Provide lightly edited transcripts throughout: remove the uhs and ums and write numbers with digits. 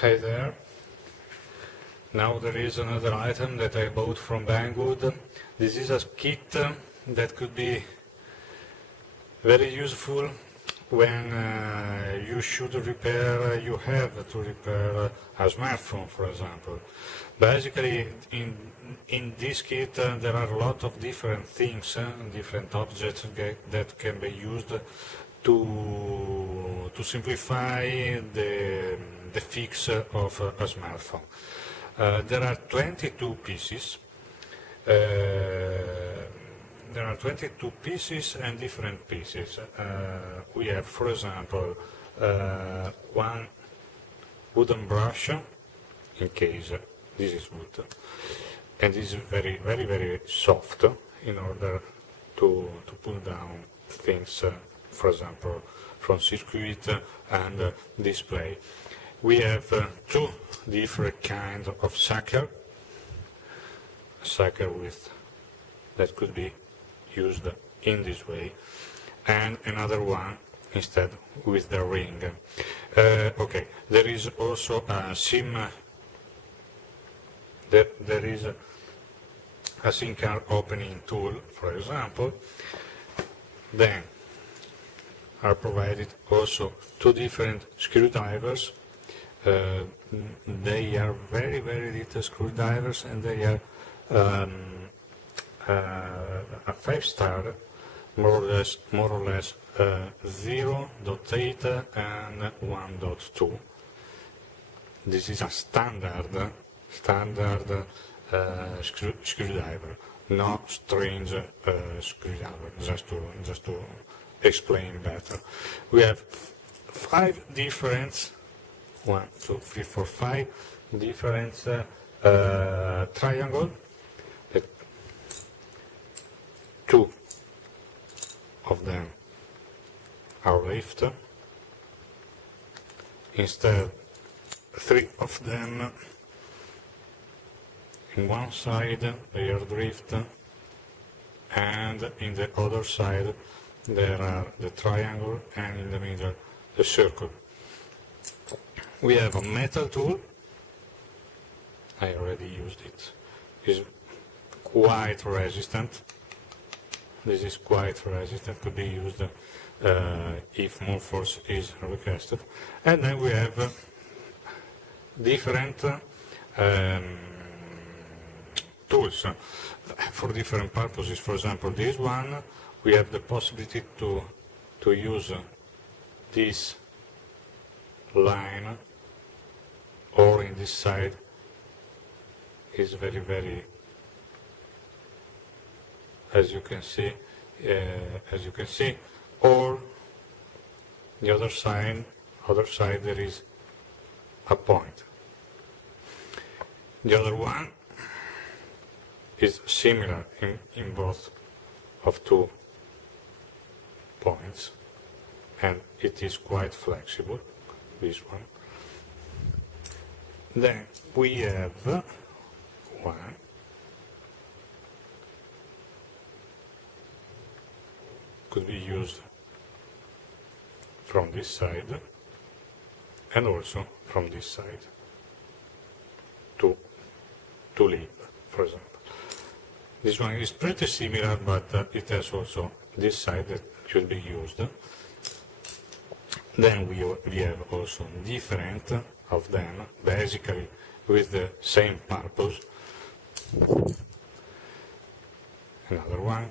Hi there. Now there is another item that I bought from Banggood. This is a kit that could be very useful when you have to repair a smartphone, for example. Basically, in this kit there are a lot of different things, different objects that can be used to simplify the fix of a smartphone. There are 22 pieces. There are 22 pieces and different pieces. We have, for example, one wooden brush, in case this is wood, and this is very soft in order to pull down things, for example, from circuit and display. We have two different kinds of sucker. A sucker that could be used in this way, and another one instead with the ring. Okay, there is also a SIM. There is a SIM card opening tool, for example. Then are provided also two different screwdrivers. They are very little screwdrivers, and they are a 5-star, more or less 0.8 and 1.2. This is a standard screwdriver, no strange screwdriver. Just to explain better, we have 5 different. 1, 2, 3, 4, 5 different triangle. 2 of them are left. Instead, 3 of them in one side they are drift, and in the other side there are the triangle, and in the middle the circle. We have a metal tool. I already used it. It's quite resistant. This is quite resistant, could be used if more force is requested. And then we have different tools for different purposes. For example, this one, we have the possibility to use this line, or in this side is very, as you can see, or the other side there is a point. The other one is similar in both of 2 points, and it is quite flexible, this one. Then we have one could be used from this side and also from this side to leave, for example. This one is pretty similar, but it has also this side that should be used. Then we have also different of them, basically with the same purpose. Another one.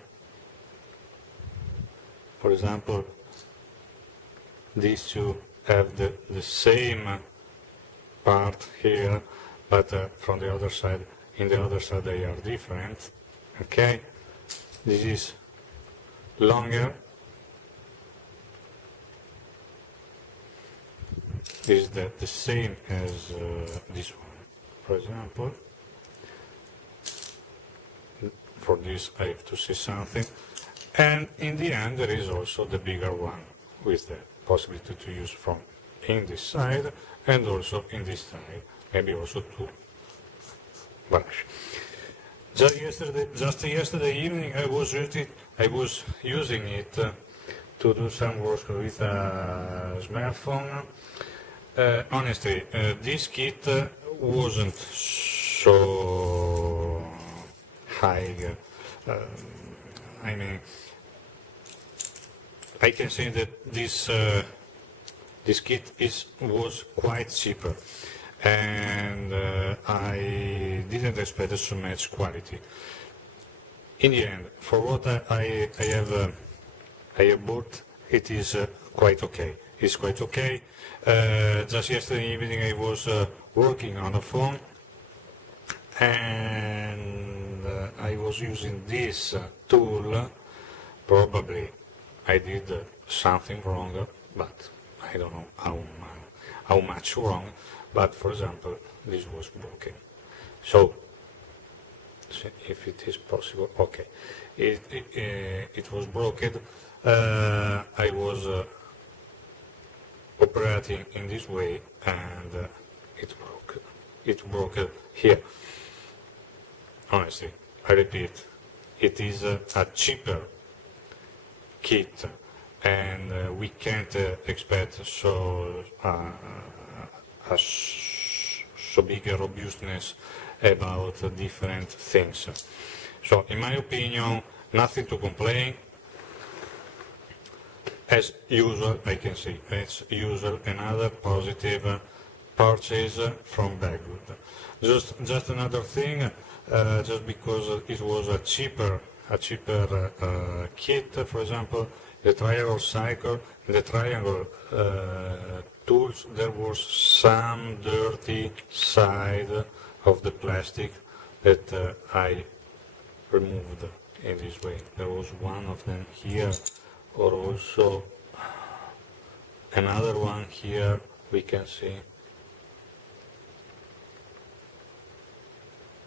For example, these two have the same part here, but from the other side, in the other side they are different. Okay, this is longer. Is the same as this one, for example. For this I have to see something. And in the end there is also the bigger one, with the possibility to use from in this side and also in this side, maybe also to brush. Just yesterday evening I was using it to do some work with a smartphone. Honestly, this kit wasn't so high. Uh, I mean, I can say that this kit was quite cheaper, and I didn't expect so much quality. In the end, for what I have bought, it is quite okay. It's quite okay. Just yesterday evening I was working on a phone, and I was using this tool. Probably I did something wrong, but I don't know how much wrong. But for example, this was broken. So, if it is possible, okay. It was broken. I was operating in this way, and it broke. It broke here. Honestly, I repeat, it is a cheaper kit, and we can't expect so big a robustness about different things. So, in my opinion, nothing to complain. As usual, I can say, as usual, another positive purchase from Bagwood. Just another thing, just because it was a cheaper kit, for example, the triangle cycle, the triangle tools, there was some dirty side of the plastic that I removed in this way. There was one of them here, or also another one here, we can see.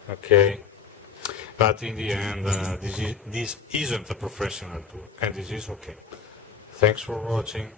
Okay, but in the end, this isn't a professional tool, and this is okay. Thanks for watching.